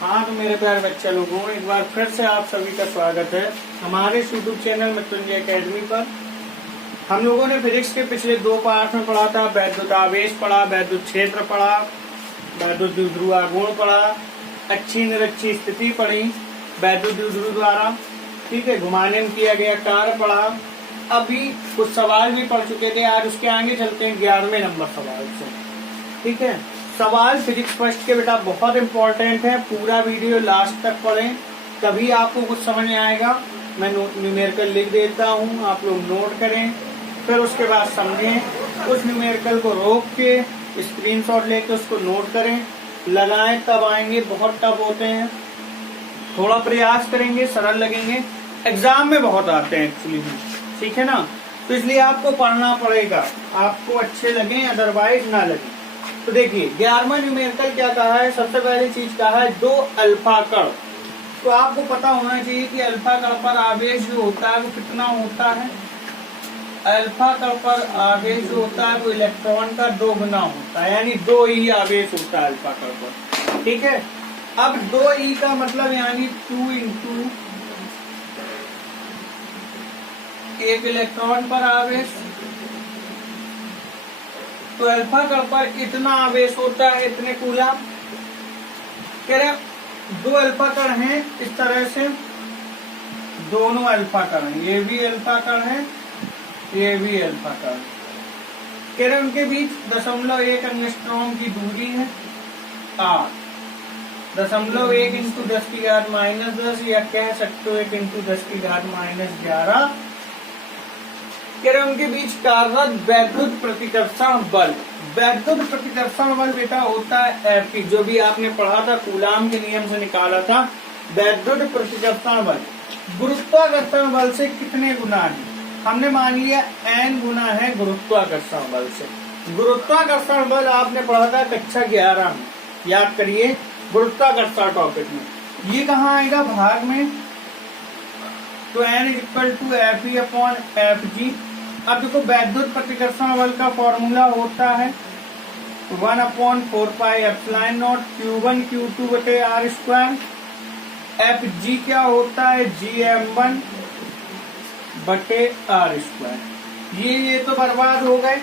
हाँ तो मेरे प्यारे बच्चे लोगों, एक बार फिर से आप सभी का स्वागत है हमारे यूट्यूब चैनल मृत्युंजय अकेडमी पर। हम लोगों ने फिजिक्स के पिछले 2 पार्ट में पढ़ा था। वैद्युत आवेश पढ़ा, वैद्युत क्षेत्र पढ़ा, वैद्युत द्विध्रुवागुण पढ़ा, अच्छी निरक्षी स्थिति पढ़ी, वैद्युत द्विध्रुव द्वारा, ठीक है, घुमाने में किया गया कार्य पढ़ा। अभी कुछ सवाल भी पढ़ चुके थे। आज उसके आगे चलते हैं 11वें नंबर सवाल से, ठीक है। सवाल फिजिक्स फर्स्ट के बेटा बहुत इंपॉर्टेंट है, पूरा वीडियो लास्ट तक पढ़ें तभी आपको कुछ समझ में आएगा। मैं न्यूमेरिकल लिख देता हूँ, आप लोग नोट करें, फिर उसके बाद समझें। उस न्यूमेरिकल को रोक के स्क्रीनशॉट लेके उसको नोट करें, लगाएं तब आएंगे, बहुत टफ होते हैं। थोड़ा प्रयास करेंगे, सरल लगेंगे, एग्जाम में बहुत आते हैं एक्चुअली, ठीक है ना। तो इसलिए आपको पढ़ना पड़ेगा, आपको अच्छे लगे अदरवाइज ना लगे। तो देखिए 11वां न्यूमेरिकल क्या कहा है। सबसे पहली चीज कहा है 2 अल्फा कण। तो आपको पता होना चाहिए कि अल्फा कण पर आवेश जो होता है वो कितना होता है। अल्फा कण पर आवेश जो होता है वो इलेक्ट्रॉन का 2 गुना होता है, यानी 2e आवेश होता है अल्फा कण पर, ठीक है। अब 2e का मतलब यानी 2 इंटू 1 इलेक्ट्रॉन पर आवेश। तो अल्फा कण पर इतना आवेश होता है, इतने कूलम। कह रहे 2 अल्फा कण हैं इस तरह से, दोनों अल्फा कण हैं, ये भी अल्फा कण है, ये भी अल्फा कण। कह रहे उनके बीच 0.1 एंगस्ट्रॉम की दूरी है, 0.1 इंटू 10⁻⁻10 या कह सकते हो 1 इंटू 10⁻⁻11। कह रहे उनके बीच कार्यरत वैद्युत प्रतिकर्षण बल। वैद्युत प्रतिकर्षण बल बेटा होता है F, जो भी आपने पढ़ा था कूलाम के नियम से निकाला था। वैद्युत प्रतिकर्षण बल गुरुत्वाकर्षण बल से कितने गुना है? हमने मान लिया n गुना है गुरुत्वाकर्षण बल से। गुरुत्वाकर्षण बल आपने पढ़ा था कक्षा 11 में, याद करिए गुरुत्वाकर्षण टॉपिक में। ये कहाँ आएगा? भाग में। तो n = Fe/Fg। अब देखो वैद्युत प्रतिकर्षण बल का फॉर्मूला होता है 1/4πε0 Q1 Q2/r²। Fg क्या होता है? Gm1/r²। ये तो बर्बाद हो गए,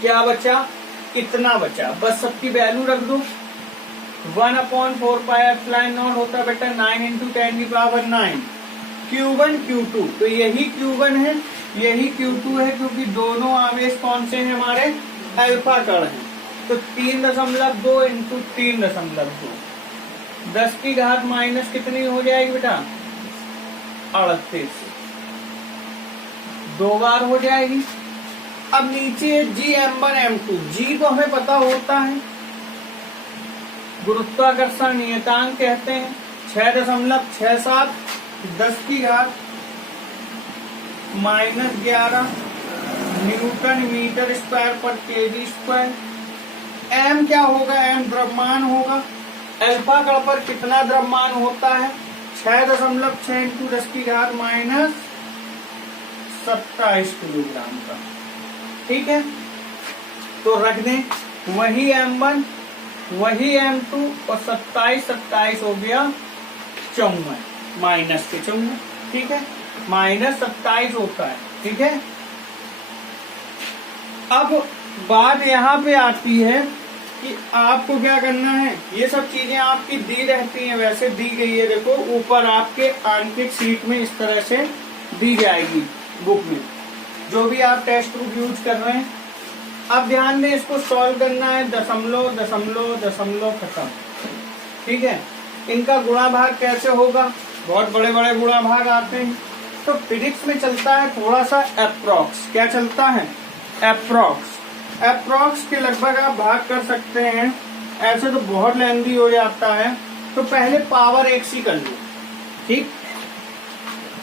क्या बचा? इतना बचा, बस सबकी वैल्यू रख दो। 1/4πε0 होता है बेटा 9 × 10⁹ Q1 Q2। तो यही Q1 है, यही Q2 है, क्योंकि दोनों आवेश कौन से हैं? हमारे अल्फा कण हैं। तो 3.2 इंटू 3.2 10⁻⁻ कितनी हो जाएगी बेटा? 38, 2 बार हो जाएगी। अब नीचे Gm1 M2। G तो हमें पता होता है, गुरुत्वाकर्षण नियतांक कहते हैं 6.67 10⁻⁻11 Nm²/kg²। m क्या होगा? m द्रव्यमान होगा। अल्फा कण पर कितना द्रव्यमान होता है? 6.6 इंटू 10⁻⁻27 किलोग्राम का, ठीक है। तो रख दें वही m1 वही m2 और 27 हो गया 54, माइनस के 54, ठीक है, -27 होता है, ठीक है। अब बात यहाँ पे आती है कि आपको क्या करना है। ये सब चीजें आपकी दी रहती हैं, वैसे दी गई है, देखो ऊपर आपके आंतरिक सीट में इस तरह से दी जाएगी बुक में, जो भी आप टेक्स्ट बुक यूज कर रहे हैं। अब ध्यान दें, इसको सॉल्व करना है, दशमलव दशमलव दशमलव खत्म, ठीक है। इनका गुणा भाग कैसे होगा? बहुत बड़े बड़े गुणा भाग आते हैं। तो फिजिक्स में चलता है थोड़ा सा अप्रॉक्स। क्या चलता है? अप्रॉक्स के लगभग आप भाग कर सकते हैं, ऐसे तो बहुत लेंथी हो जाता है। तो पहले पावर 1 सी कर लो, ठीक।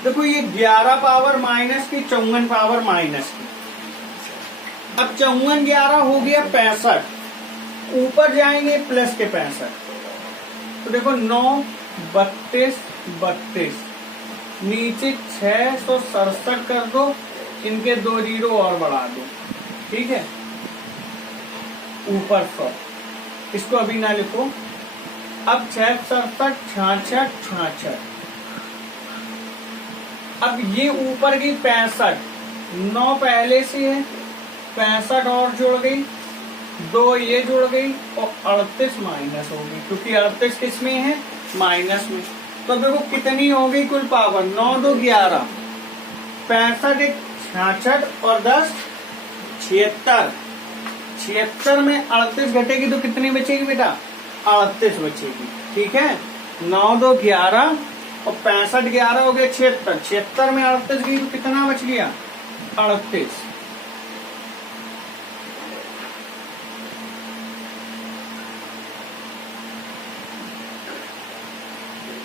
देखो ये 11 पावर माइनस की, 54 पावर माइनस की। अब 54 11 हो गया 65, ऊपर जाएंगे प्लस के 65। तो देखो 9 32 32, नीचे 667 कर दो, इनके 2 जीरो और बढ़ा दो, ठीक है। ऊपर 100, इसको अभी ना लिखो, अब 6 67 66 66। अब ये ऊपर की 65, 9 पहले से है, 65 और जुड़ गई, 2 ये जुड़ गई और 38 माइनस हो गई, क्योंकि 38 किस में है, माइनस में। तो देखो कितनी हो गई कुल पावर, 9 2 11, 65 एक 66 और 10 76। 76 में 38 घटेगी तो कितनी बचेगी बेटा, 38 बचेगी। ठीक है, 9 2 11 और 65 11 हो गया 76। 76 में 38 गई तो कितना बच गया, 38।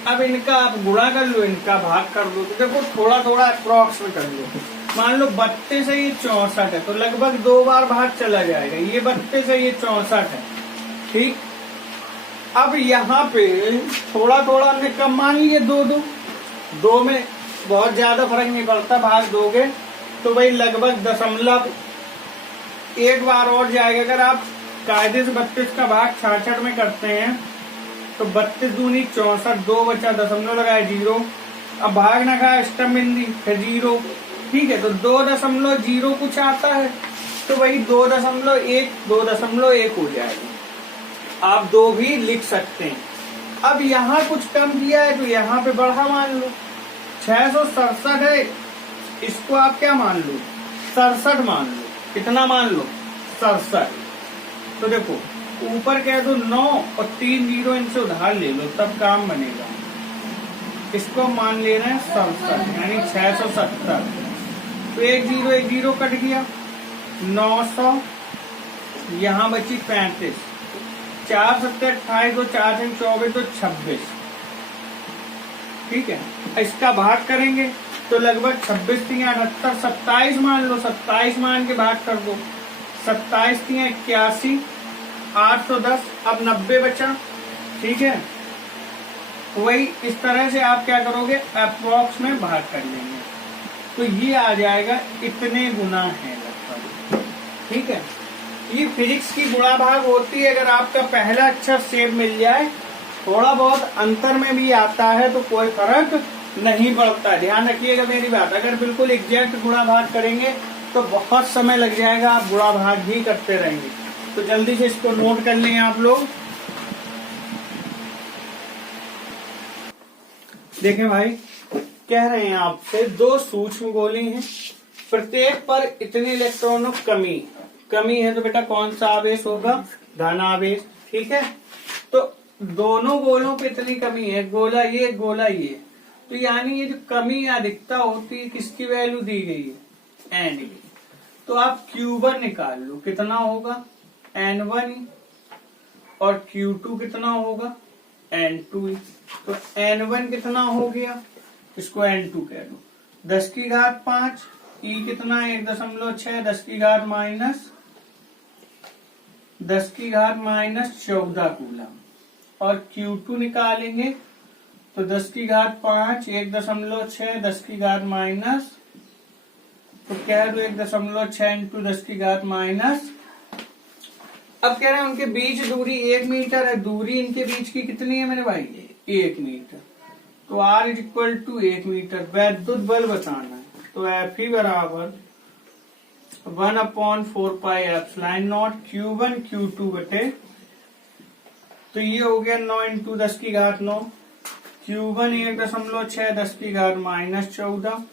अब इनका आप गुणा कर लो, इनका भाग कर लो, तो देखो थोड़ा थोड़ा अप्रोक्स में कर लो। मान लो 32 है, ये 64 है, तो लगभग 2 बार भाग चला जाएगा। ये 32 है, ये 64 है। ठीक, अब यहाँ पे थोड़ा थोड़ा हमने कम मान लिए, 2 2 2 में बहुत ज्यादा फर्क नहीं पड़ता, भाग दोगे तो भाई लगभग दशमलव 1 बार और जाएगा। अगर आप कायदे से 32 का भाग 66 में करते हैं तो 32 दूनी 64, 2 बचा, दशमलव लगाए 0। अब भाग ना खाया अष्टम बिंदी, फिर 0। ठीक है, तो 2.0 कुछ आता है, तो वही 2.1 2.1 हो जाएगा। आप 2 भी लिख सकते हैं। अब यहाँ कुछ कम किया है तो यहाँ पे बढ़ा मान लो, 667 है, इसको आप क्या मान लो, 67 मान लो। कितना मान लो, 67। तो देखो ऊपर कह दो 9 और 3 0 इनसे उधार ले लो, तब काम बनेगा। इसको मान ले रहे हैं 67, यानी 670। तो 1 0 कट गया, 900, यहाँ बची 35, 4 7 28, 2 4 6 24, तो 26। ठीक है, इसका भाग करेंगे तो लगभग 26 3 78, 27 मान लो, 27 मान के भाग कर दो, 27 3 81, 810। अब 90 बचा। ठीक है, वही इस तरह से आप क्या करोगे, अप्रोक्स में भाग कर लेंगे, तो ये आ जाएगा इतने गुना है लगभग। ठीक है, ये फिजिक्स की गुणा भाग होती है। अगर आपका पहला अक्षर सेम मिल जाए, थोड़ा बहुत अंतर में भी आता है तो कोई फर्क नहीं पड़ता। ध्यान रखिएगा मेरी बात, अगर बिल्कुल एग्जैक्ट गुणा भाग करेंगे तो बहुत समय लग जाएगा, आप गुणा भाग ही करते रहेंगे। तो जल्दी से इसको नोट कर लें आप लोग। देखें भाई, कह रहे हैं आपसे 2 सूक्ष्म गोले हैं, प्रत्येक पर इतने इलेक्ट्रॉनों कमी है, तो बेटा कौन सा आवेश होगा, धन आवेश। ठीक है, तो दोनों गोलों पे इतनी कमी है, गोला ये गोला ये, तो यानी ये जो कमी या अधिकता होती है किसकी वैल्यू दी गई है, एन की। तो आप Q1 निकाल लो, कितना होगा N1, और Q2 कितना होगा N2। तो N1 कितना हो गया, इसको N2 कह लो, 10 की घात 5, E कितना 1.6, 10 की घात -14 कूलम। और Q2 निकालेंगे तो 10 की घात 5, 1.6, 10 की घात माइनस, तो कह दो 1.6 इंटू 10 की घात माइनस। अब कह रहे हैं उनके बीच दूरी 1 मीटर है, दूरी इनके बीच की कितनी है मेरे भाई, 1 मीटर। तो R = 1 मीटर। वैद्युत बल बताना है, तो F ही बराबर 1/4πε0 Q1 Q2 बटे, तो ये हो गया 9 इंटू 10 की घात 9, Q1 1.6, 10 की घात -14,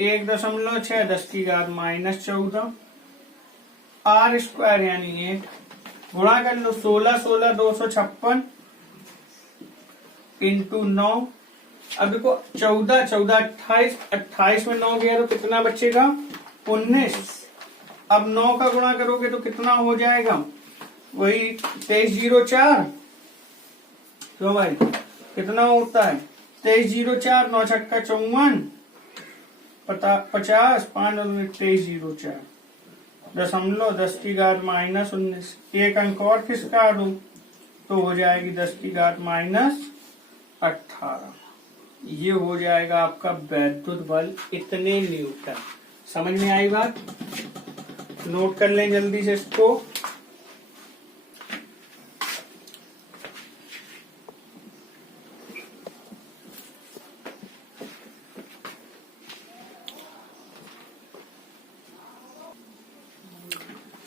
1.6, 10 की घात -14, R² यानी 8, गुणा कर लो 16 16 256 इंटू 9। अब देखो 14 14 28, 28 में 9 गया तो कितना बचेगा, 19। अब 9 का गुणा करोगे तो कितना हो जाएगा, वही 2304। तो भाई कितना होता है 2304, 9 छक्का 54, 50, 5 2304, 10 की घात -19। एक अंक और खिसका दो तो हो जाएगी 10 की घात -18। ये हो जाएगा आपका वैद्युत बल इतने न्यूटन। समझ में आई बात, नोट कर लें जल्दी से इसको।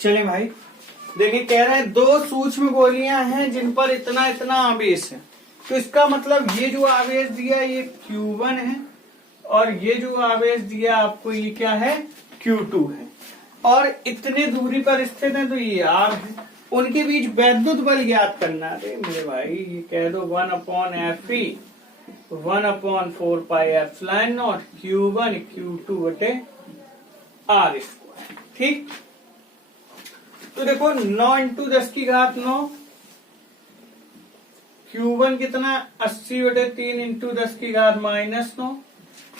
चले भाई, देखिए कह रहे हैं दो सूक्ष्म गोलियां हैं जिन पर इतना इतना आवेश है। तो इसका मतलब ये जो आवेश दिया ये Q1 है और ये जो आवेश दिया आपको ये क्या है, Q2 है, और इतने दूरी पर स्थित है तो ये R है। उनके बीच वैद्युत बल ज्ञात करना है मेरे भाई, ये कह दो 1/Fe 1/4πε0 Q1 Q2 बटे R²। ठीक, तो देखो 9 इंटू 10 की घात 9, Q1 कितना 80/3 इंटू 10 की घात -9,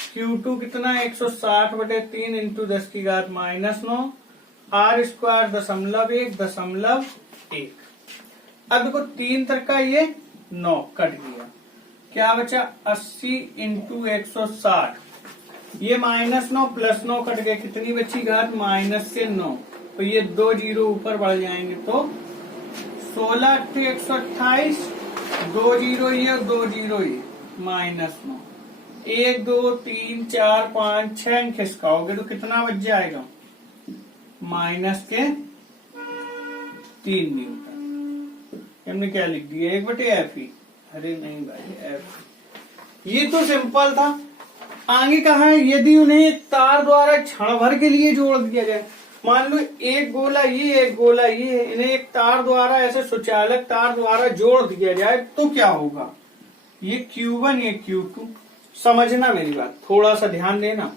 Q2 कितना 160/3 इंटू 10 की घात -9, R² 0.1 अब देखो 3 तक का ये 9 कट गया, क्या बचा 80 इंटू 160, ये -9 प्लस 9 कट गए, कितनी बची घात -9, तो ये 2 जीरो ऊपर बढ़ जाएंगे तो 16 × 128, 2 जीरो ये और 2 जीरो ये -9, 1 2 3 4 5 6 खिसकाओगे तो कितना बच जाएगा -3 न्यूटन। हमने क्या लिख दिया 1/Fe, अरे नहीं भाई F, ये तो सिंपल था। आगे कहा है यदि उन्हें एक तार द्वारा क्षण भर के लिए जोड़ दिया जाए, मान लो एक गोला ये एक गोला ये, इन्हें एक तार द्वारा ऐसे सुचालक तार द्वारा जोड़ दिया जाए तो क्या होगा, ये Q1 ये Q2, समझना मेरी बात, थोड़ा सा ध्यान देना।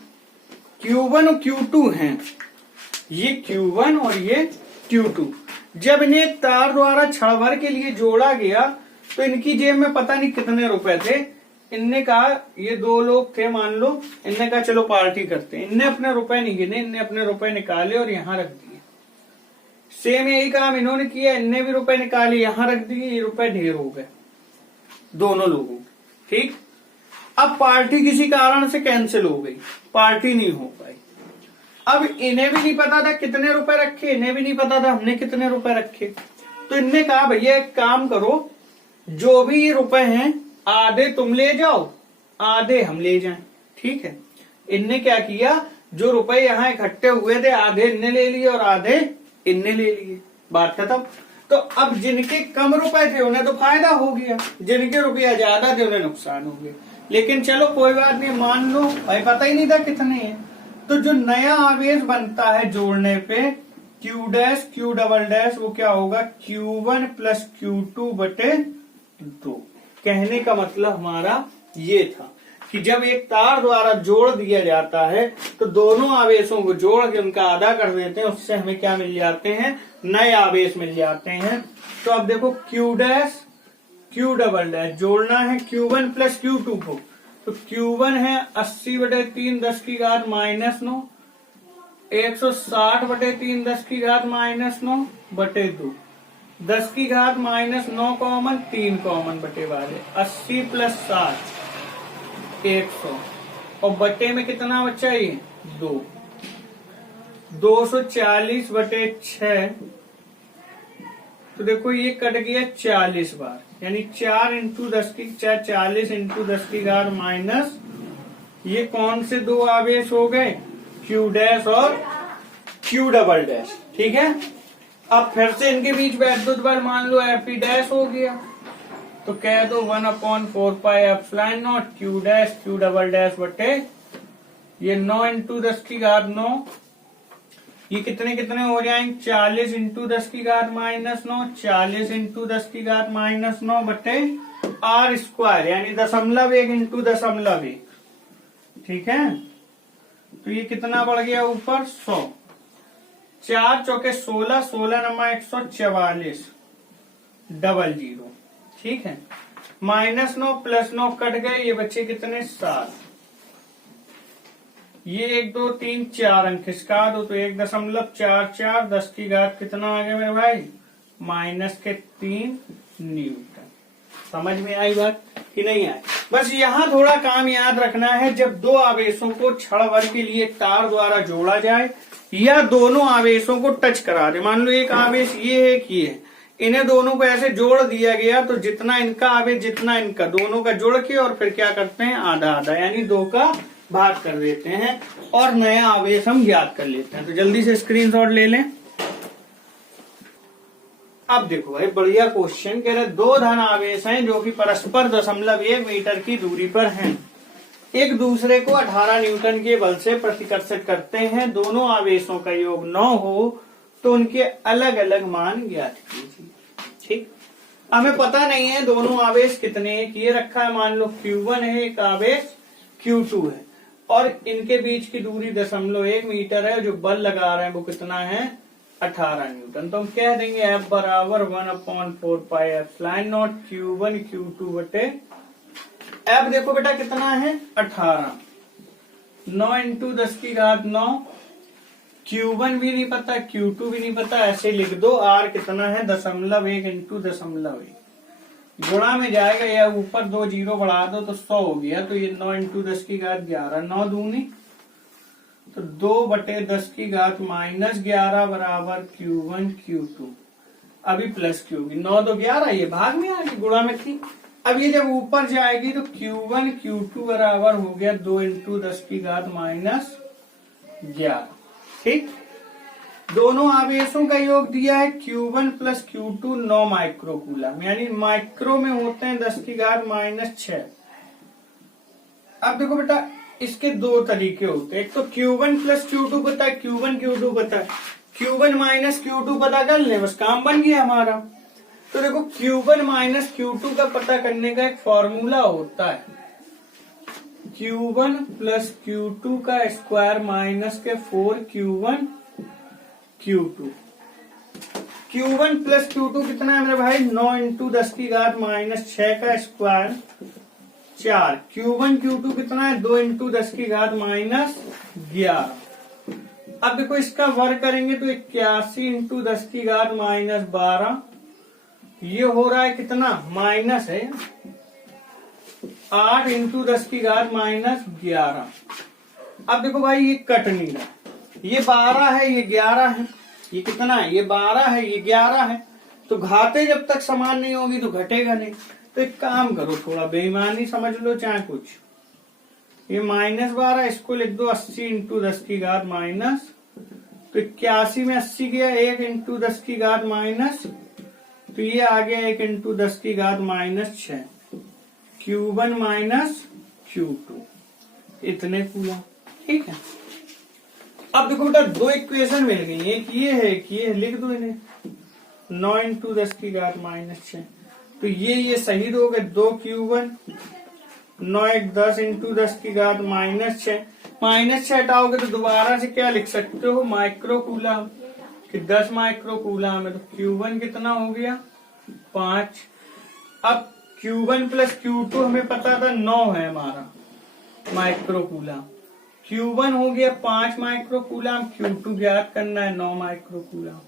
Q1 और Q2 हैं, ये Q1 और ये Q2। जब इन्हें एक तार द्वारा क्षण भर के लिए जोड़ा गया तो इनकी जेब में पता नहीं कितने रुपए थे। इनने कहा, ये दो लोग थे मान लो, इनने कहा चलो पार्टी करते हैं। इनने अपने रुपए नहीं गिने, इनने अपने रुपए निकाले और यहाँ रख दिए। सेम यही काम इन्होंने किया, इनने भी रुपए निकाले यहाँ रख दिए, ये रुपए ढेर हो गए दोनों लोगों। ठीक, अब पार्टी किसी कारण से कैंसिल हो गई, पार्टी नहीं हो पाई। अब इन्हें भी नहीं पता था कितने रुपए रखे, इन्हें भी नहीं पता था हमने कितने रुपए रखे। तो इनने कहा भैया एक काम करो, जो भी ये रुपए हैं आधे तुम ले जाओ आधे हम ले जाएं। ठीक है, इनने क्या किया, जो रुपए यहाँ इकट्ठे हुए थे आधे इनने ले लिए और आधे इनने ले लिए, बात खत्म। तो अब जिनके कम रुपए थे उन्हें तो फायदा हो गया, जिनके रुपया ज्यादा थे उन्हें नुकसान हो गया। लेकिन चलो कोई बात नहीं, मान लो भाई पता ही नहीं था कितने हैं। तो जो नया आवेश बनता है जोड़ने पे Q dash Q double dash, वो क्या होगा Q1 प्लस Q2 बटे 2। कहने का मतलब हमारा ये था कि जब एक तार द्वारा जोड़ दिया जाता है तो दोनों आवेशों को जोड़ के उनका आधा कर देते हैं, उससे हमें क्या मिल जाते हैं, नए आवेश मिल जाते हैं। तो अब देखो Q dash Q double dash जोड़ना है Q1 प्लस Q2 को, तो Q1 है 80/3 10 की घात -9, 160/3 10 की घात -9 बटे 2, 10 की घात -9 कॉमन, 3 कॉमन बटे वाले, 80 प्लस 60 100, और बटे में कितना बचा ये 2, 240/6। तो देखो ये कट गया 40 बार, यानी 4 इंटू 10 की 40 इंटू 10 की घात माइनस, ये कौन से दो आवेश हो गए, Q डैश और Q डबल डैश। ठीक है, अब फिर से इनके बीच वैद्युत बल मान लो Fe डैश हो गया, तो कह दो 1/4πε0 Q dash Q double dash बटे ये 9 इंटू 10 की घात 9, ये कितने कितने हो जाएंगे 40 इंटू 10 की घात -9, 40 इंटू 10 की घात -9 बटे R², यानी 0.1 इंटू 0.1। ठीक है, तो ये कितना बढ़ गया ऊपर 100, 4 चौके 16, 16 नमा 144 डबल जीरो। ठीक है, -9 प्लस 9 कट गए, ये बच्चे कितने 7, ये 1 2 3 4 अंक खिसका दो तो 1.44 10 की घात कितना आ गया मेरे भाई -3 न्यूटन। समझ में आई बात कि नहीं आई? बस यहाँ थोड़ा काम याद रखना है, जब दो आवेशों को क्षण भर के लिए तार द्वारा जोड़ा जाए या दोनों आवेशों को टच करा दे, मान लो एक आवेश ये है कि है, इन्हें दोनों को ऐसे जोड़ दिया गया तो जितना इनका आवेश जितना इनका, दोनों का जोड़ के और फिर क्या करते हैं आधा आधा, यानी 2 का भाग कर देते हैं और नया आवेश हम ज्ञात कर लेते हैं। तो जल्दी से स्क्रीनशॉट ले लें। अब देखो भाई बढ़िया क्वेश्चन कह रहे दो धन आवेश हैं जो कि परस्पर 0.1 मीटर की दूरी पर हैं, एक दूसरे को 18 न्यूटन के बल से प्रतिकर्षित करते हैं, दोनों आवेशों का योग 9 हो तो उनके अलग अलग मान ज्ञात कीजिए। ठीक, हमें पता नहीं है दोनों आवेश कितने हैं, ये रखा है मान लो Q1 है, एक आवेश Q2 है और इनके बीच की दूरी 0.1 मीटर है, जो बल लगा रहे हैं वो कितना है 18 न्यूटन। तो हम कह देंगे F बराबर 1/4πε0 Q1 Q2 बटे F देखो बेटा कितना है 18, 9 × 10⁹ Q1 भी नहीं पता Q2 भी नहीं पता, ऐसे लिख दो। R कितना है 0.1 × 0.1 गुणा में जाएगा या ऊपर 2 जीरो बढ़ा दो तो 100 हो गया, तो ये 9 × 10⁻11 9 दूनी तो 2/10⁻11 बराबर Q1 Q2, अभी प्लस की होगी 9 2 11, ये भाग में आ गई गुणा में थी। अब ये जब ऊपर जाएगी तो Q1 Q2 बराबर हो गया 2 × 10⁻11। ठीक, दोनों आवेशों का योग दिया है Q1 + Q2 9 माइक्रोकूलम, यानी माइक्रो में होते हैं 10⁻6। अब देखो बेटा इसके दो तरीके होते हैं, एक तो Q1 + Q2 पता है, Q1 Q2 पता है, Q1 - Q2 पता कर ले बस काम बन गया हमारा। तो देखो Q1 - Q2 का पता करने का एक फॉर्मूला होता है, Q1 + Q2 का स्क्वायर माइनस के 4Q1 Q2। Q1 + Q2 कितना है मेरे भाई 9 × 10⁻6 का स्क्वायर 4, Q1 Q2 कितना है 2 × 10⁻11। अब देखो इसका वर्ग करेंगे तो 81 × 10⁻12, ये हो रहा है कितना माइनस है 8 × 10⁻11। अब देखो भाई ये कट नहीं रहा, ये 12 है ये 11 है, ये कितना है ये 12 है ये 11 है, तो घाते जब तक समान नहीं होगी तो घटेगा नहीं। तो एक काम करो थोड़ा बेईमानी समझ लो चाहे कुछ, ये -12 इसको लिख दो 80 × 10⁻, तो 81 में 80 गया 1 × 10⁻, तो ये आ गया 1 × 10⁻6 Q1 - Q2 इतने कूलम। ठीक है, अब देखो बेटा दो इक्वेशन मिल गई, एक ये है एक ये है, लिख दो इन्हें 9 × 10⁻6, तो ये सही दोगे 2 Q1 9 × 10 × 10⁻6 -6 हटाओगे तो दोबारा से क्या लिख सकते हो माइक्रोकूलम कि 10 माइक्रोकूलम है, तो Q1 कितना हो गया 5। अब Q1 + Q2 हमें पता था 9 है हमारा माइक्रोकूलम, Q1 हो गया 5 माइक्रोकूलम, Q2 ज्ञात करना है 9 माइक्रोकूलम,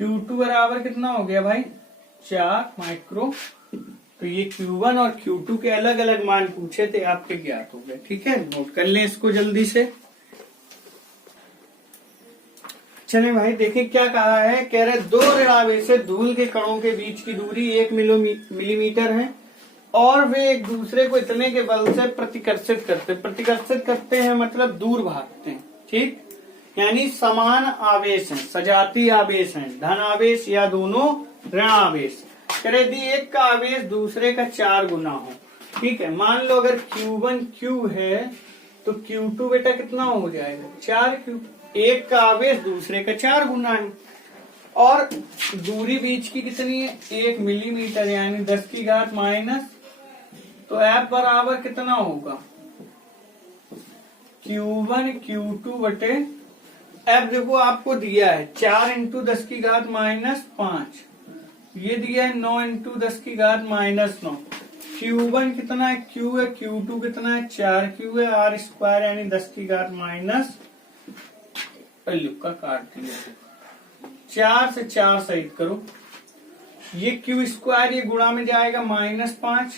Q2 बराबर कितना हो गया भाई 4 माइक्रो। तो ये Q1 और Q2 के अलग अलग मान पूछे थे आपके ज्ञात हो गए। ठीक है, नोट कर लें इसको जल्दी से। चले भाई देखें क्या कहा है, कह रहे दो ऋणावेश से धूल के कणों के बीच की दूरी 1 मिलीमीटर है और वे एक दूसरे को इतने के बल से प्रतिकर्षित करते हैं मतलब दूर भागते हैं। ठीक, यानी समान आवेश है, सजातीय आवेश है, धन आवेश या दोनों ऋण आवेश। यदि एक का आवेश दूसरे का 4 गुना हो, ठीक है, मान लो अगर Q1 Q है तो Q2 बेटा कितना हो जाएगा 4Q, एक का आवेश दूसरे का 4 गुना है और दूरी बीच की कितनी है 1 मिलीमीटर यानी 10⁻, तो F बराबर कितना होगा Q1 Q2 बटे F देखो आपको दिया है 4 × 10⁻5, ये दिया है 9 × 10⁻9। Q1 कितना है Q है, Q2 कितना है 4Q है, R² यानी 10⁻, का काट दिया 4 से 4 सहित करो, ये Q² ये गुणा में जाएगा -5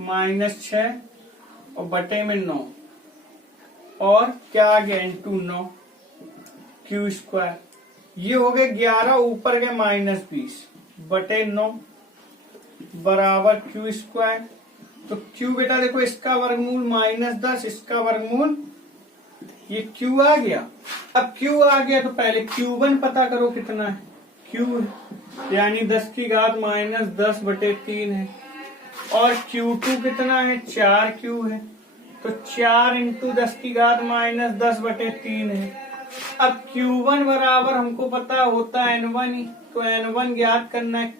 -6 और बटे में 9 और क्या आ गया × 9 Q², ये हो गया 11 ऊपर गए -20 बटे 9 बराबर Q²। तो Q बेटा देखो इसका वर्गमूल -10, इसका वर्गमूल ये Q आ गया। अब Q आ गया तो पहले Q1 पता करो कितना है Q, यानी 10 की घात माइनस 10/3 है। और Q2 कितना है, 4Q है, तो 4 इंटू 10 की घात माइनस 10/3 है। अब Q1 बराबर हमको पता होता है N1 ही, तो N1 ज्ञात करना है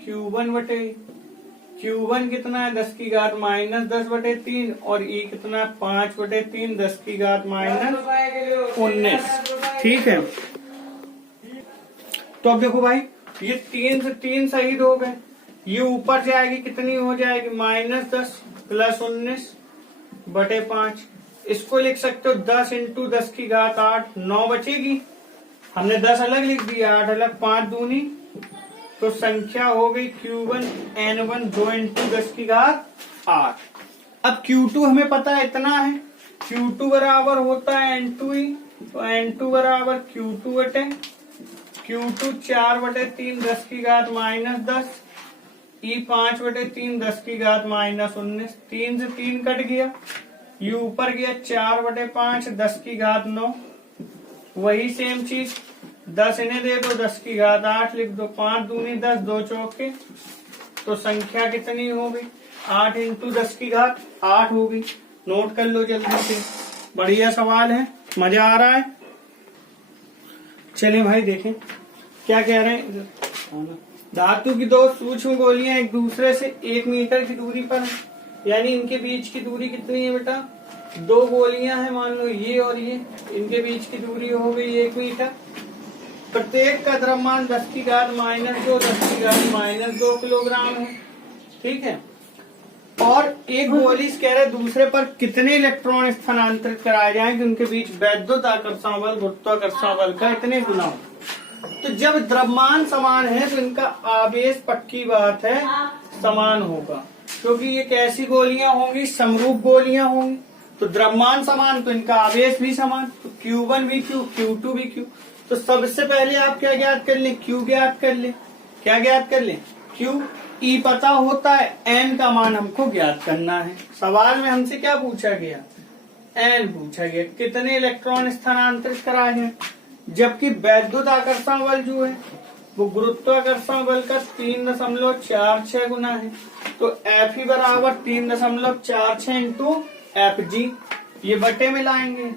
Q1 कितना है, 10 की घात माइनस 10/3 और E कितना है 5/3 10 की घात माइनस 19। ठीक है, तो अब देखो भाई ये 3 से 3 शहीद हो गए, ये ऊपर जाएगी कितनी हो जाएगी -10 प्लस 19/5। इसको लिख सकते हो 10 इंटू 10 की घात 8, 9 बचेगी। हमने 10 अलग लिख दिया, 8 अलग, 5 दूनी, तो संख्या हो गई Q1 N1 2 इंटू 10 की घात 8। अब Q2 हमें पता है इतना है, Q2 बराबर होता है N2 ही, तो N2 बराबर Q2 बटे Q2 4/3 10 की घात -10, E 5/3 10 की घात -19। 3 से 3 कट गया, ये ऊपर गया 4/5 10 की घात 9। वही सेम चीज 10 इन्हें दे दो, 10 की घात 8 लिख दो, 5 दूनी 10 2 चौके, तो संख्या कितनी होगी 8 इंटू 10 की घात 8 होगी। नोट कर लो जल्दी से, बढ़िया सवाल है, मजा आ रहा है। चलिए भाई देखें क्या कह रहे हैं। धातु की दो सूक्ष्म गोलियां एक दूसरे से 1 मीटर की दूरी पर है, यानी इनके बीच की दूरी कितनी है बेटा, 2 गोलियां हैं, मान लो ये और ये, इनके बीच की दूरी हो गई 1 मीटर। प्रत्येक का द्रव्यमान 10 की घात -2 10 की घात -2 किलोग्राम है। ठीक है, और एक गोली कह रहे दूसरे पर कितने इलेक्ट्रॉन स्थानांतरित कराए जाएं कि उनके बीच वैद्युत आकर्षण बल गुरुत्वाकर्षण बल का इतने गुना हो। तो जब द्रव्यमान समान है तो इनका आवेश पक्की बात है समान होगा, क्योंकि ये कैसी गोलियां होंगी, समरूप गोलियां होंगी। तो द्रव्यमान समान तो इनका आवेश भी समान, तो Q1 भी Q, Q2 भी Q। तो सबसे पहले आप क्या ज्ञात कर लें, Q ज्ञात कर लें। क्या ज्ञात कर लें, Q। E पता होता है, N का मान हमको ज्ञात करना है। सवाल में हमसे क्या पूछा गया, N पूछा गया, कितने इलेक्ट्रॉन स्थानांतरित कराए हैं। जबकि वैद्युत आकर्षण बल जो है वो गुरुत्वाकर्षण बल का 3.46 गुना है, तो Fe बराबर 3.46 इंटू Fg, ये बटे में लाएंगे।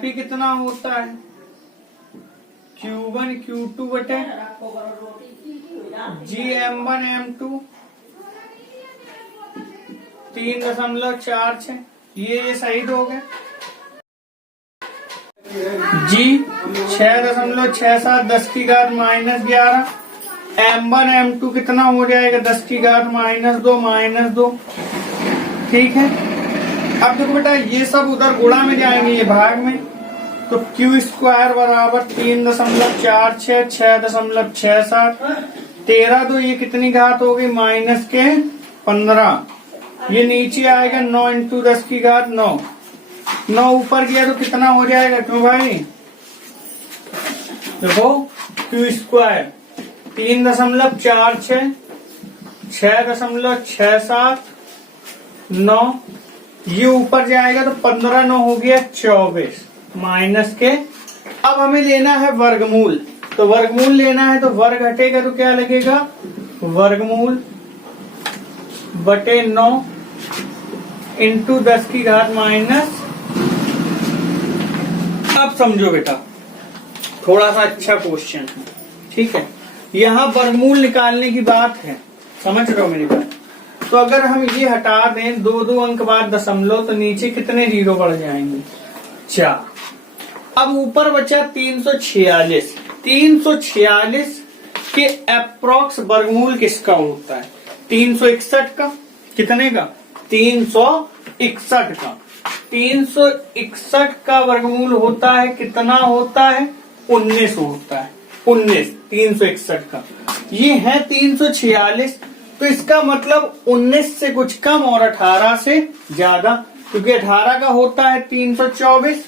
Fe कितना होता है, Q1 Q2 बटे Gm1 M2 3.46, ये शहीद हो गए। G 6.67 10 की घात -11, M1 M2 कितना हो जाएगा 10 की घात -2 ठीक है। अब देखो बेटा ये सब उधर गुणा में जाएंगे, ये भाग में, तो Q² बराबर 3.46 6.67 13 तो ये कितनी घात हो गई -15, ये नीचे आएगा 9 इंटू 10 की घात 9 ऊपर गया तो कितना हो जाएगा, क्यों भाई देखो Q² 3.46 6.67 9, ये ऊपर जाएगा तो 15 9 हो गया 24 माइनस के। अब हमें लेना है वर्गमूल, तो वर्गमूल लेना है तो वर्ग हटेगा तो क्या लगेगा, वर्गमूल बटे 9 इंटू 10 की घात माइनस। अब समझो बेटा थोड़ा सा अच्छा क्वेश्चन है, ठीक है। यहाँ वर्गमूल निकालने की बात है, समझ रहे हो मेरी बात। तो अगर हम ये हटा दें 2 अंक बाद दशमलव, तो नीचे कितने जीरो बढ़ जाएंगे 4। अब ऊपर बचा 346, 346 के अप्रोक्स वर्गमूल किसका होता है, 361 का, कितने का 361 का। 361 का वर्गमूल होता है कितना होता है 19 होता है, 19 361 का। ये है 346, तो इसका मतलब 19 से कुछ कम और 18 से ज्यादा, क्योंकि 18 का होता है 324,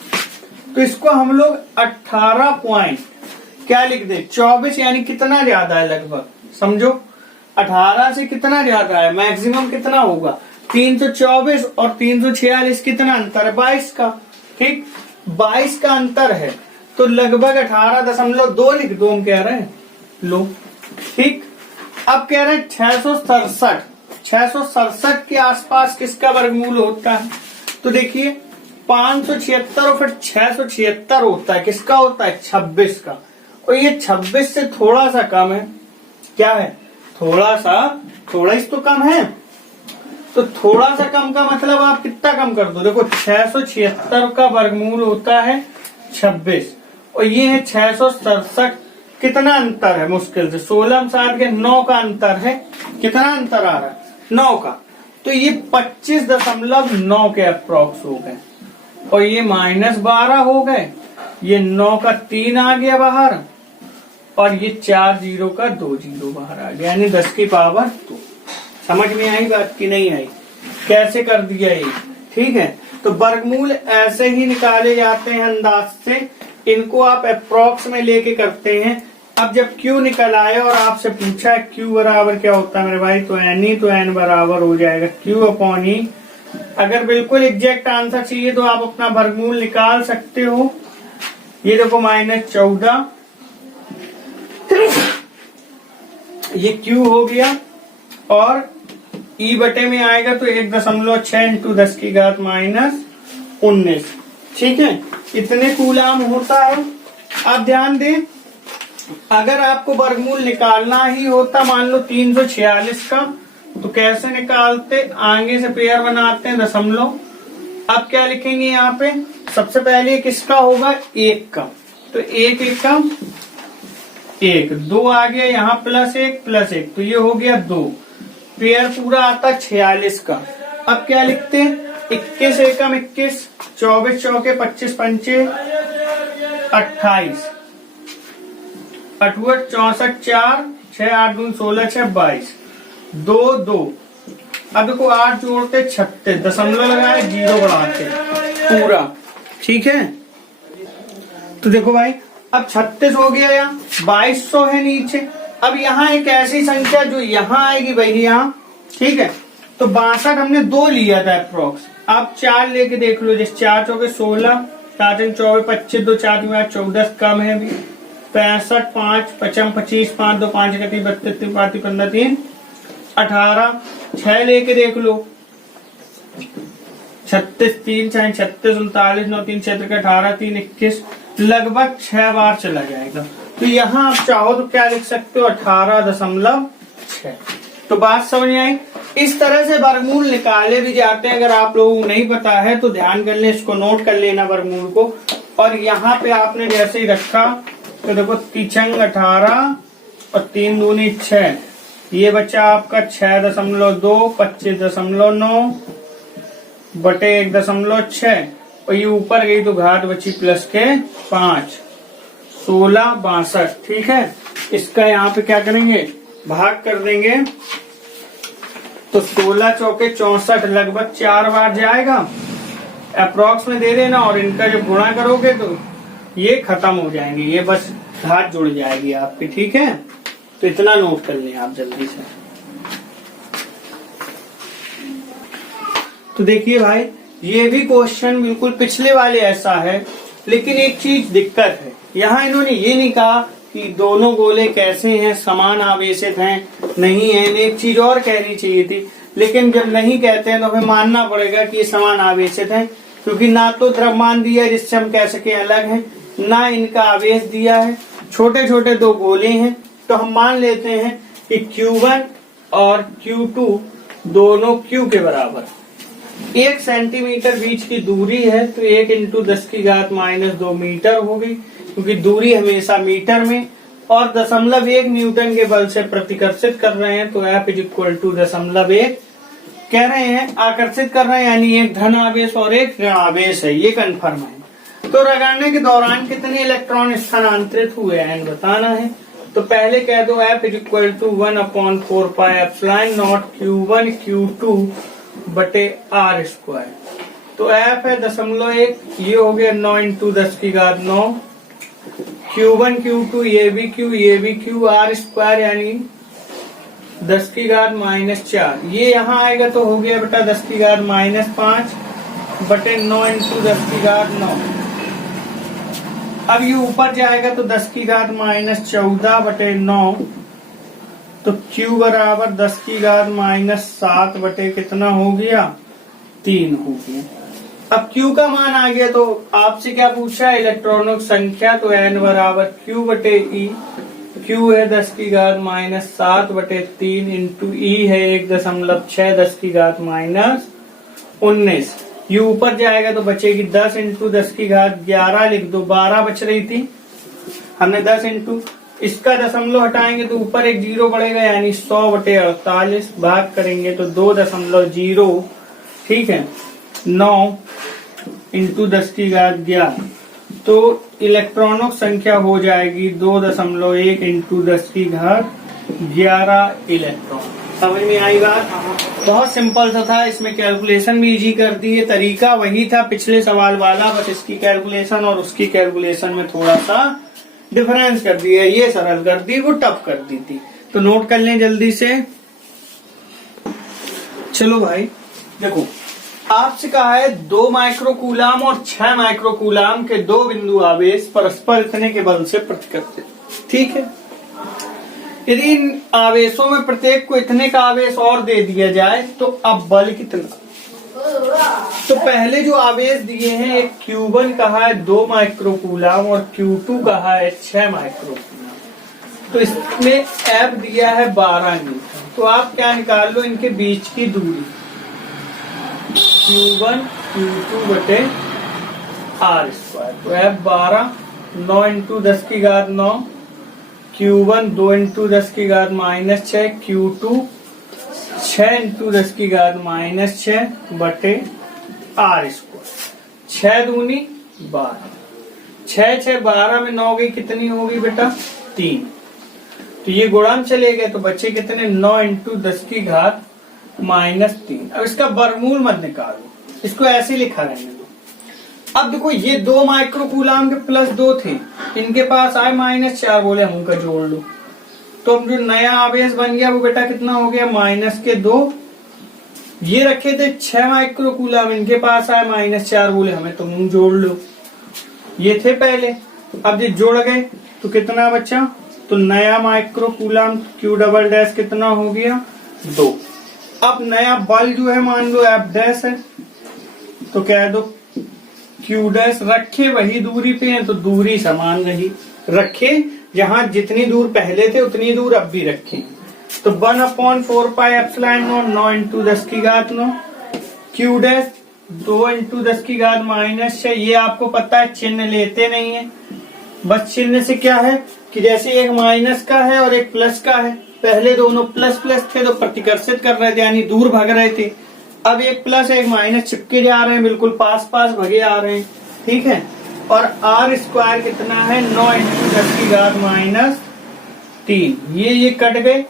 तो इसको हम लोग 18 पॉइंट क्या लिख दे 24, यानी कितना ज्यादा है लगभग, समझो 18 से कितना ज्यादा है, मैक्सिमम कितना होगा 324 और 346 कितना अंतर है 22 का, ठीक 22 का अंतर है। तो लगभग 18.2 लिख दो, हम कह रहे हैं लो। ठीक, अब कह रहे हैं 667 के आसपास किसका वर्गमूल होता है? तो देखिए 576 और फिर 676 होता है, किसका होता है? 26 का। और ये 26 से थोड़ा सा कम है। क्या है? थोड़ा ही तो कम है। तो थोड़ा सा कम का मतलब आप कितना कम कर दो? देखो 676 का वर्गमूल होता है 26 और ये है 667। कितना अंतर है? मुश्किल से 16 7 के 9 का अंतर है। कितना अंतर आ रहा है? 9 का। तो ये 25.9 के अप्रोक्स हो गए और ये -12 हो गए। ये 9 का 3 आ गया बाहर और ये 4 0 का 2 0 बाहर आ गया, यानी 10 की पावर 2। समझ में आई बात की नहीं आई? कैसे कर दिया ये? ठीक है, तो वर्गमूल ऐसे ही निकाले जाते हैं अंदाज से। इनको आप अप्रोक्स में लेके करते हैं। अब जब Q निकल आए और आपसे पूछा है Q बराबर क्या होता है मेरे भाई, तो N तो N बराबर हो जाएगा Q/E। अगर बिल्कुल एग्जैक्ट आंसर चाहिए तो आप अपना वर्गमूल निकाल सकते हो। ये देखो -14 ये Q हो गया और E बटे में आएगा तो 1.6 × 10 की घात -19। ठीक है, इतने कूलाम होता है। अब ध्यान दें, अगर आपको वर्गमूल निकालना ही होता मान लो 346 का, तो कैसे निकालते? आगे से पेयर बनाते हैं दशमलव। अब क्या लिखेंगे यहाँ पे? सबसे पहले किसका होगा? 1 का। तो 1 1 1 2 आ गया यहाँ +1 तो ये हो गया 2। पेयर पूरा आता 46 का। अब क्या लिखते हैं? 21 एकम 21, 24 चौके 25 पंचे 28, 8 64 4 6 8 2 16 6 22 2 2। अब देखो 8 जोड़ते 36, दशमलव लगाए 0 बढ़ाते पूरा। ठीक है, तो देखो भाई अब 36 हो गया या 2200 है नीचे। अब यहाँ एक ऐसी संख्या जो यहाँ आएगी भाई यहाँ। ठीक है, तो 62 हमने 2 लिया था अप्रोक्स। आप 4 लेके देख लो, जैसे 4 चौके 16, 4 24 25 2 4 14 कम है भी 65 5 55 25 5 2 5 31 32 35 15 3 18। 6 लेके देख लो, 36 3 6 36 39 9 3 6 18 3 21, लगभग 6 बार चला जाएगा। तो यहाँ आप चाहो तो क्या लिख सकते हो? 18.6। तो बात समझ में आई? इस तरह से वर्गमूल निकाले भी जाते हैं। अगर आप लोगों को नहीं पता है तो ध्यान कर ले, इसको नोट कर लेना वर्गमूल को। और यहाँ पे आपने जैसे ही रखा तो देखो 3 18 और 3 दूनी 6, ये बचा आपका 6.2 25.9 बटे 1.6 और ये ऊपर गई तो घात बची प्लस के 5 16 62। ठीक है, इसका यहाँ पे क्या करेंगे? भाग कर देंगे तो 16 चौके 64 लगभग 4 बार जाएगा। अप्रोक्स में दे देना और इनका जब गुणा करोगे तो ये खत्म हो जाएंगे, ये बस घात जुड़ जाएगी आपकी। ठीक है, तो इतना नोट कर लें आप जल्दी से। तो देखिए भाई, ये भी क्वेश्चन बिल्कुल पिछले वाले ऐसा है, लेकिन एक चीज दिक्कत है। यहाँ इन्होंने ये नहीं कहा कि दोनों गोले कैसे हैं, समान आवेशित हैं नहीं है। एक चीज और कहनी चाहिए थी, लेकिन जब नहीं कहते हैं तो हमें मानना पड़ेगा कि ये समान आवेशित हैं, क्योंकि ना तो द्रव्यमान दिया है जिससे हम कह सके अलग है, ना इनका आवेश दिया है। छोटे छोटे 2 गोले हैं तो हम मान लेते हैं कि Q1 और Q2 दोनों Q के बराबर। 1 सेंटीमीटर बीच की दूरी है तो 1 × 10 की घात -2 मीटर होगी, क्योंकि दूरी हमेशा मीटर में। और 0.1 न्यूटन के बल से प्रतिकर्षित कर रहे हैं तो F = 0.1 कह रहे हैं, आकर्षित कर रहे हैं, यानी एक धन आवेश और एक ऋण आवेश है, ये कन्फर्म है। तो रगड़ने के दौरान कितने इलेक्ट्रॉन स्थानांतरित हुए हैं बताना है। तो पहले कह दो F = 1/4πε0 Q1 Q2 बटे R²। तो F है 0.1, ये हो गया 9 × 10 की घात 9, Q1 Q2 ये भी Q R² यानी 10 की घात -4। ये यहाँ आएगा तो हो गया बेटा 10 की घात -5 बटे 9 × 10 की घात 9। अब ये ऊपर जाएगा तो 10 की घात माइनस 14/9, तो Q बराबर 10 की घात माइनस 7 बटे कितना हो गया, 3 हो गया। अब Q का मान आ गया, तो आपसे क्या पूछा है, इलेक्ट्रॉनों की संख्या, तो N बराबर Q बटे E। Q है 10 की घात माइनस 7 बटे 3 इंटू E है 1.6 10 की घात माइनस 19। ये ऊपर जाएगा तो बचेगी 10 इंटू 10 की घात 11, लिख दो, 12 बच रही थी, हमने 10 इंटू इसका दशमलव हटाएंगे तो ऊपर एक 0 बढ़ेगा, यानी 100 बटे 48, भाग करेंगे तो 2.0, ठीक है, 9 इंटू 10 की घात 11, तो इलेक्ट्रॉनों की संख्या हो जाएगी 2.1 इंटू 10 की घात 11 इलेक्ट्रॉन। समझ में आई बात? बहुत सिंपल सा था, इसमें कैलकुलेशन भी इजी कर दी है, तरीका वही था पिछले सवाल वाला, बस इसकी कैलकुलेशन और उसकी कैलकुलेशन में थोड़ा सा डिफरेंस कर दिया, ये सरल कर दी, वो टफ कर दी थी। तो नोट कर लें जल्दी से। चलो भाई देखो, आपसे कहा है 2 माइक्रोकूलाम और 6 माइक्रोकूलाम के दो बिंदु आवेश परस्पर इतने के बल से प्रतिकर्षित, ठीक है। यदि इन आवेशों में प्रत्येक को इतने का आवेश और दे दिया जाए तो अब बल कितना। तो पहले जो आवेश दिए हैं, एक Q1 कहा है 2 माइक्रोकूलाम और Q2 कहा है 6 माइक्रोकूलाम। तो इसमें F दिया है 12 न्यूटन। तो आप क्या निकाल लो, इनके बीच की दूरी Q1 Q2 बटे R स्क्वायर। तो F 12, 9 इंटू 10 की घात 9, Q1 2 इंटू 10 की घात माइनस 6, Q2 6 इंटू 10 की घात माइनस 6 बटे R स्क्वायर। 6 दूनी 12, 6 6 12 में 9 गई, कितनी होगी बेटा, 3। तो ये गुणन चले गए तो बचे कितने, 9 इंटू 10 की घात माइनस 3। अब इसका वर्गमूल मत निकालो, इसको ऐसे लिखा रहने दो। अब देखो, ये 2 माइक्रोकूलाम के प्लस 2 थे, इनके पास आए माइनस 4, बोले हम उनका जोड़ लो, तो अब जो नया आवेश बन गया वो बेटा कितना हो गया, माइनस के 2। ये रखे थे 6 माइक्रोकूलाम, इनके पास आए माइनस 4, बोले हमें तो मुंह जोड़ लो, ये थे पहले। अब ये जोड़ गए तो कितना बचा, तो नया माइक्रोकूलाम Q डबल डैश कितना हो गया, 2। अब नया बल जो है मान लो F डैश है, तो कह दो Q डैश, रखे वही दूरी पे है तो दूरी समान रही, रखे जहां जितनी दूर पहले थे उतनी दूर अब भी रखे, तो 1/4 पाई एप्सिलॉन 9 इंटू 10 की घात 9, Q डैश 2 इंटू 10 की घात माइनस 6। ये आपको पता है चिन्ह लेते नहीं है, बस चिन्ह से क्या है कि जैसे एक माइनस का है और एक प्लस का है, पहले दोनों प्लस प्लस थे तो प्रतिकर्षित कर रहे थे यानी दूर भाग रहे थे, अब एक प्लस एक माइनस चिपके जा रहे हैं, बिल्कुल पास पास भगे आ रहे हैं, ठीक है। और R स्क्वायर कितना है, 9 इंटू 10 की घात माइनस 3। ये कट गए,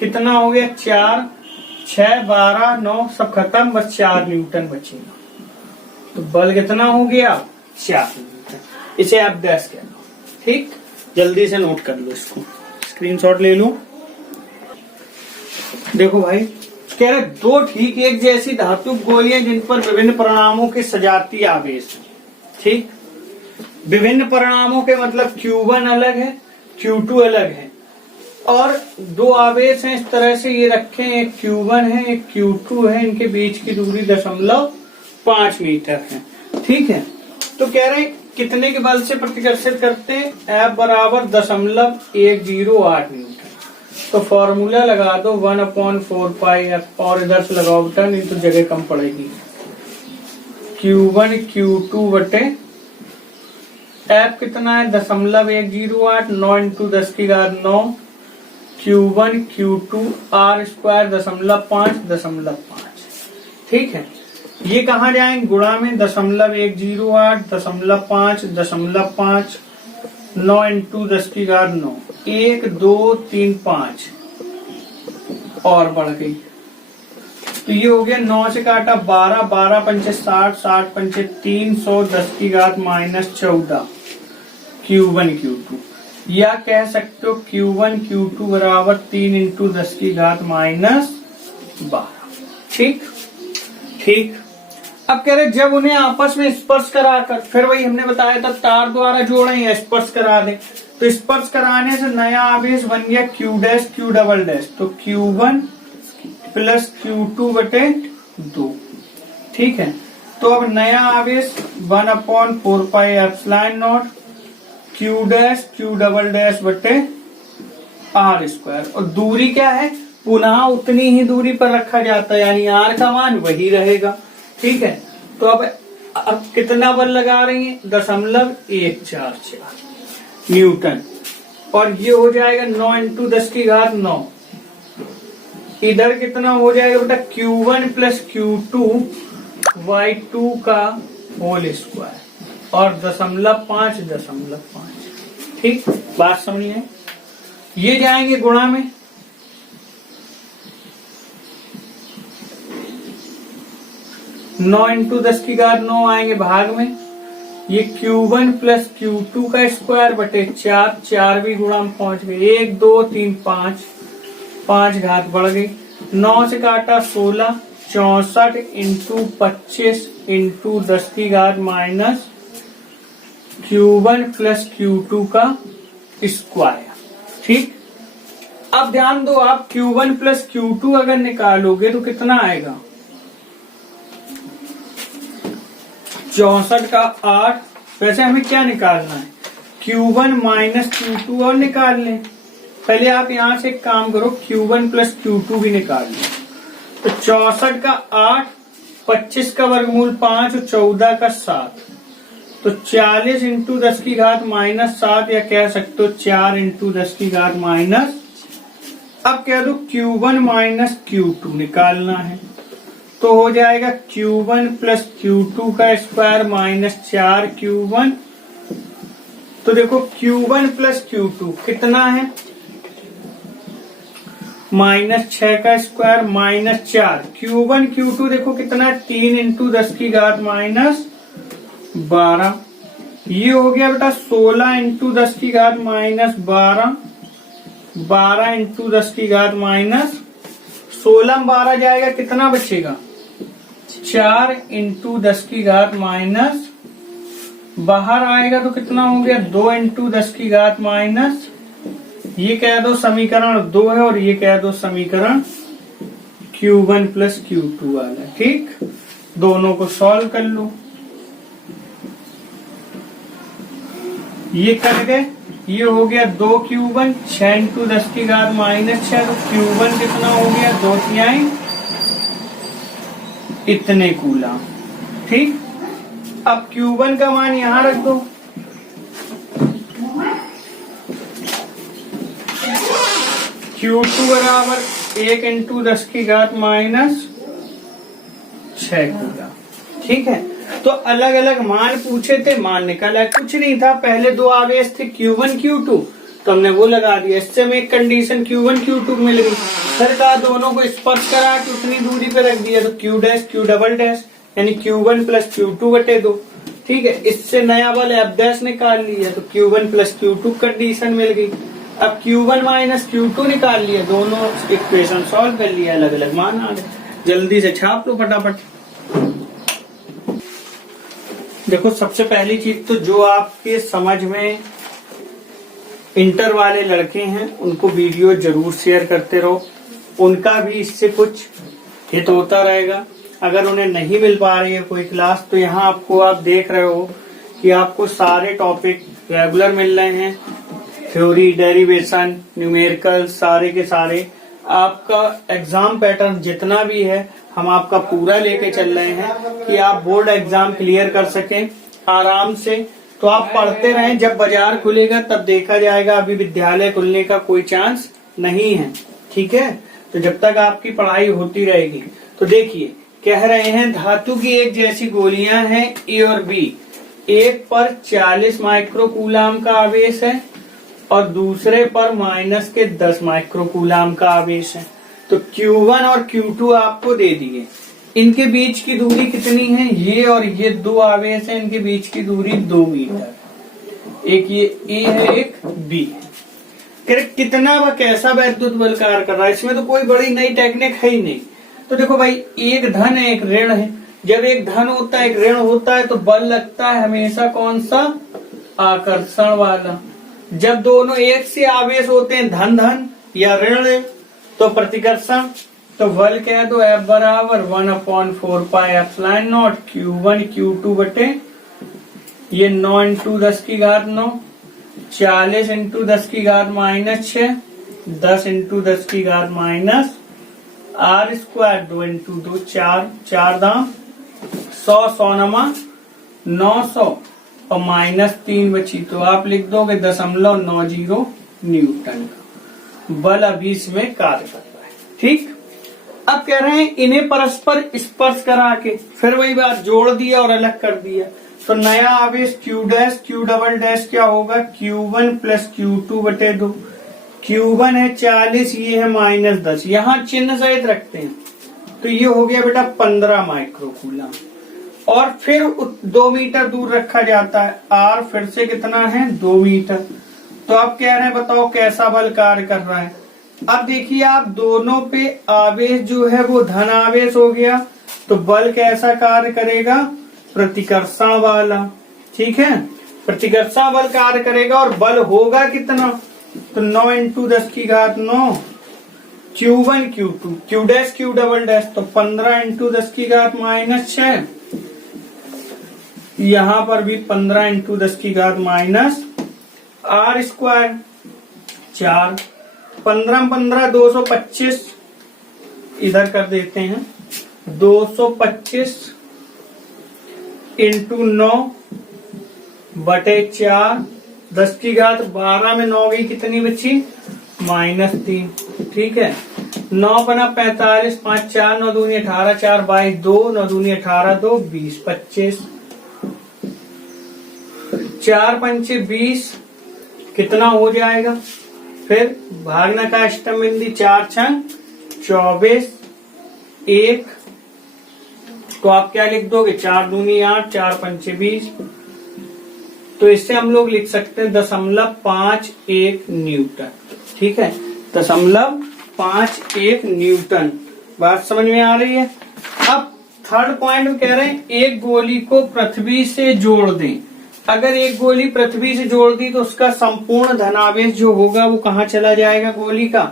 कितना हो गया, 4 6 12 9 सब खत्म, बस 4 न्यूटन बचेगा। तो बल कितना हो गया, 4 न्यूटन। इसे आप डैश कह लो, ठीक। जल्दी से नोट कर लो, इसको स्क्रीनशॉट ले लो। देखो भाई, कह रहे 2 ठीक एक जैसी धातु गोलियां जिन पर विभिन्न परिणामों के सजातीय आवेश, ठीक। विभिन्न परिणामों के मतलब Q1 अलग है, Q2 अलग है, और 2 आवेश हैं इस तरह से ये रखे, एक Q1 है एक Q2 है, इनके बीच की दूरी 0.5 मीटर है, ठीक है। तो कह रहे कितने के बल से प्रतिकर्षित करते हैं, F बराबर 0.108 न्यूटन। तो फॉर्मूला लगा दो 1/4 पाई F, और इधर से लगाओ बेटा, नहीं तो जगह कम पड़ेगी। Q1 Q2 बटे F कितना है, 0.108, 9 इंटू 10 की घात 9, Q1 Q2 R स्क्वायर 0.5, ठीक है। ये कहाँ जाएंगे, गुणा में 0.108, 0.5, 0.5, 9 इंटू 10 की घात 9, 1 2 3 5 और बढ़ गई, तो ये हो गया 9 से काटा 12, 12 पंचे 60, 60 पंचे 300, 10 की घात माइनस 14 Q1 Q2, या कह सकते हो Q1 Q2 बराबर 3 इंटू 10 की घात माइनस 12, ठीक ठीक। अब कह रहे जब उन्हें आपस में स्पर्श कराकर, फिर वही हमने बताया था तार द्वारा जोड़ें या स्पर्श करा दें, तो स्पर्श कराने से नया आवेश बन गया Q dash Q double dash, तो Q1 प्लस Q2 बटे 2। ठीक है, तो अब नया आवेश 1/4 pi epsilon not Q dash Q double dash बटे R स्क्वायर, और दूरी क्या है, पुनः उतनी ही दूरी पर रखा जाता है, यानी R का मान वही रहेगा। ठीक है, तो अब कितना बल लगा रही है, 0.144 न्यूटन, और ये हो जाएगा 9 इंटू 10⁹9। इधर कितना हो जाएगा बेटा, Q1 प्लस Q2 y2 का होल स्क्वायर और 0.5। ठीक, बात समझिए। ये जाएंगे गुणा में, नौ इंटू 10⁹9 आएंगे भाग में, ये Q1 प्लस Q2 का स्क्वायर बटे 4, 4 भी गुणा में पहुंच गए, 1 2 3 5, 5 घात बढ़ गई, 9 से काटा 16, 64 into 25 into 10⁻⁻ Q1 plus Q2 का स्क्वायर। ठीक, अब ध्यान दो, आप Q1 प्लस Q2 अगर निकालोगे तो कितना आएगा, 64 का 8। वैसे हमें क्या निकालना है, Q1 माइनस Q2 और निकाल लें। पहले आप यहां से एक काम करो, Q1 प्लस Q2 भी निकाल लें। तो 64 का 8, 25 का वर्गमूल 5 और 14 का 7, तो 40 इंटू 10⁻⁻7, या कह सकते हो 4 इंटू 10⁻⁻। अब कह दो Q1 माइनस Q2 निकालना है, तो हो जाएगा Q1 प्लस Q2 का स्क्वायर माइनस 4Q1। तो देखो Q1 प्लस Q2 कितना है, -6 का स्क्वायर माइनस 4, Q1 Q2 देखो कितना है, 3 इंटू 10⁻12। ये हो गया बेटा 16 इंटू 10⁻12, 12 इंटू 10⁻, 16 में 12 जाएगा, कितना बचेगा, 4 इंटू 10⁻, बाहर आएगा तो कितना हो गया, 2 इंटू 10⁻। ये कह दो समीकरण 2 है, और ये कह दो समीकरण Q1 प्लस Q2 वाला। ठीक, दोनों को सॉल्व कर लो। ये कर गए, ये हो गया 2Q1, 6 इंटू 10⁻⁻6, तो Q1 कितना हो गया, 2/3 इतने कूलम। ठीक, अब Q1 का मान यहां रख दो, Q2 बराबर 1 इंटू 10⁻6 कूलम। ठीक है, तो अलग अलग मान पूछे थे, मान निकाला, कुछ नहीं था, पहले दो आवेश थे Q1 Q2, तो हमने वो लगा दिया, इससे हमें एक कंडीशन Q1 Q2 मिल गई, फिर कहा दोनों को स्पर्श करा के उतनी दूरी पे रख दिया, तो Q dash Q double dash यानी Q1 प्लस Q2 बटे 2। ठीक है, इससे नया बल F डैश निकाल लिया, तो Q1 प्लस Q2 कंडीशन मिल गई। अब Q1 माइनस Q2 निकाल लिया, दोनों इक्वेशन सॉल्व कर लिया, अलग अलग मान आ गए। जल्दी से छाप लो फटाफट। देखो सबसे पहली चीज तो जो आपके समझ में इंटर वाले लड़के हैं उनको वीडियो जरूर शेयर करते रहो, उनका भी इससे कुछ हित होता रहेगा। अगर उन्हें नहीं मिल पा रही है कोई क्लास, तो यहाँ आपको आप देख रहे हो कि आपको सारे टॉपिक रेगुलर मिल रहे हैं, थ्योरी, डेरिवेशन, न्यूमेरिकल, सारे के सारे। आपका एग्जाम पैटर्न जितना भी है हम आपका पूरा लेके चल रहे हैं कि आप बोर्ड एग्जाम क्लियर कर सकें आराम से। तो आप पढ़ते रहें, जब बाजार खुलेगा तब देखा जाएगा, अभी विद्यालय खुलने का कोई चांस नहीं है। ठीक है, तो जब तक आपकी पढ़ाई होती रहेगी। तो देखिए कह रहे हैं धातु की एक जैसी गोलियां हैं ए और बी, एक पर 40 माइक्रोकूलाम का आवेश है और दूसरे पर -10 माइक्रोकूलाम का आवेश है। तो Q1 और Q2 आपको दे दिए, इनके बीच की दूरी कितनी है, ये और ये दो आवेश है, इनके बीच की दूरी 2 मीटर, एक ये A है एक B है। कितना व कैसा वैद्युत बल कार्य कर रहा है, इसमें तो कोई बड़ी नई टेक्निक है ही नहीं। तो देखो भाई, एक धन है एक ऋण है, जब एक धन होता है एक ऋण होता है तो बल लगता है हमेशा कौन सा, आकर्षण वाला। जब दोनों एक से आवेश होते हैं धन धन या ऋण ऋण तो प्रतिकर्षण। तो बल कह दो F बराबर 1/4 pi epsilon not Q1 Q2 बटे ये 9 इंटू 10 की घात 9, 40 इंटू 10 की घात -6, 10 इंटू 10 की घात माइनस R स्क्वायर 2 इंटू 2 4, 4 दाम 100, 100 नमा 900 और -3 बची तो आप लिख दोगे 0.90 न्यूटन का बल अभी इसमें कार्य कर रहा है। ठीक, अब कह रहे हैं इन्हें परस्पर स्पर्श करा के फिर वही बात जोड़ दिया और अलग कर दिया तो नया आवेश Q dash Q double dash क्या होगा, Q1 प्लस Q2 बटे 2। Q1 है 40, ये है -10, यहाँ चिन्ह सहित रखते हैं तो ये हो गया बेटा 15 माइक्रोकूलम। और फिर 2 मीटर दूर रखा जाता है, R फिर से कितना है 2 मीटर। तो आप कह रहे हैं बताओ कैसा बल कार्य कर रहा है। अब देखिए आप दोनों पे आवेश जो है वो धन आवेश हो गया तो बल कैसा कार्य करेगा, प्रतिकर्षण वाला। ठीक है, प्रतिकर्षण बल कार्य करेगा और बल होगा कितना, तो 9 इंटू 10 की घात 9 Q1 Q2 Q dash Q double dash तो 15 इंटू 10 की घात -6, यहाँ पर भी 15 इंटू 10 की घात माइनस R स्क्वायर 4, 15 15 225 इधर कर देते हैं 225 इंटू 9 बटे 4, 10 की घात 12 में 9 गई कितनी बची -3। ठीक है, 9 बना 45, 5 4 9 दूनी 18, 4 22 2 9 दूनी 18 2 20 25, 4 पंचे 20 कितना हो जाएगा, फिर भागना का अष्टम बिंदी 4 छंग 24 1 तो आप क्या लिख दोगे 4 दूनी 8 4 पंचे 20। तो इससे हम लोग लिख सकते हैं 0.51 न्यूटन। ठीक है, 0.51 न्यूटन। बात समझ में आ रही है। अब थर्ड पॉइंट में कह रहे हैं एक गोली को पृथ्वी से जोड़ दें। अगर एक गोली पृथ्वी से जोड़ दी तो उसका संपूर्ण धनावेश जो होगा वो कहाँ चला जाएगा, गोली का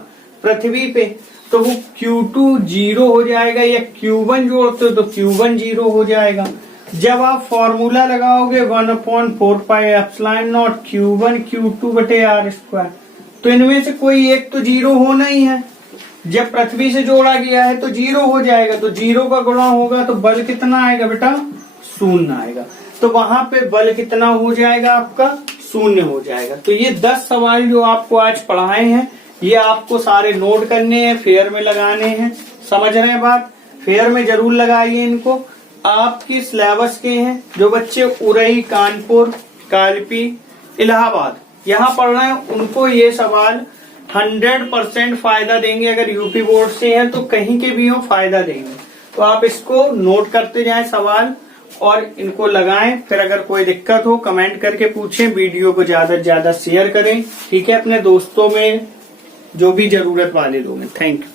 पृथ्वी पे, तो वो Q2 0 हो जाएगा या Q1 जोड़ते हो तो Q1 0 हो जाएगा। जब आप फॉर्मूला लगाओगे 1/4 pi epsilon not Q1 Q2 बटे R स्क्वायर तो इनमें से कोई एक तो 0 होना ही है। जब पृथ्वी से जोड़ा गया है तो 0 हो जाएगा, तो 0 का गुणा होगा तो बल कितना आएगा बेटा, 0 आएगा। तो वहां पे बल कितना हो जाएगा आपका, 0 हो जाएगा। तो ये 10 सवाल जो आपको आज पढ़ाए हैं ये आपको सारे नोट करने हैं, फेयर में लगाने हैं। समझ रहे हैं बात, फेयर में जरूर लगाइए इनको। आपकी सिलेबस के हैं जो बच्चे उरई, कानपुर, कालपी, इलाहाबाद यहाँ पढ़ रहे हैं उनको ये सवाल 100% फायदा देंगे। अगर यूपी बोर्ड से हैं तो कहीं के भी हो फायदा देंगे। तो आप इसको नोट करते जाएं सवाल और इनको लगाएं। फिर अगर कोई दिक्कत हो कमेंट करके पूछें, वीडियो को ज्यादा से ज्यादा शेयर करें। ठीक है, अपने दोस्तों में जो भी जरूरत वाले लोग हैं। Thank you.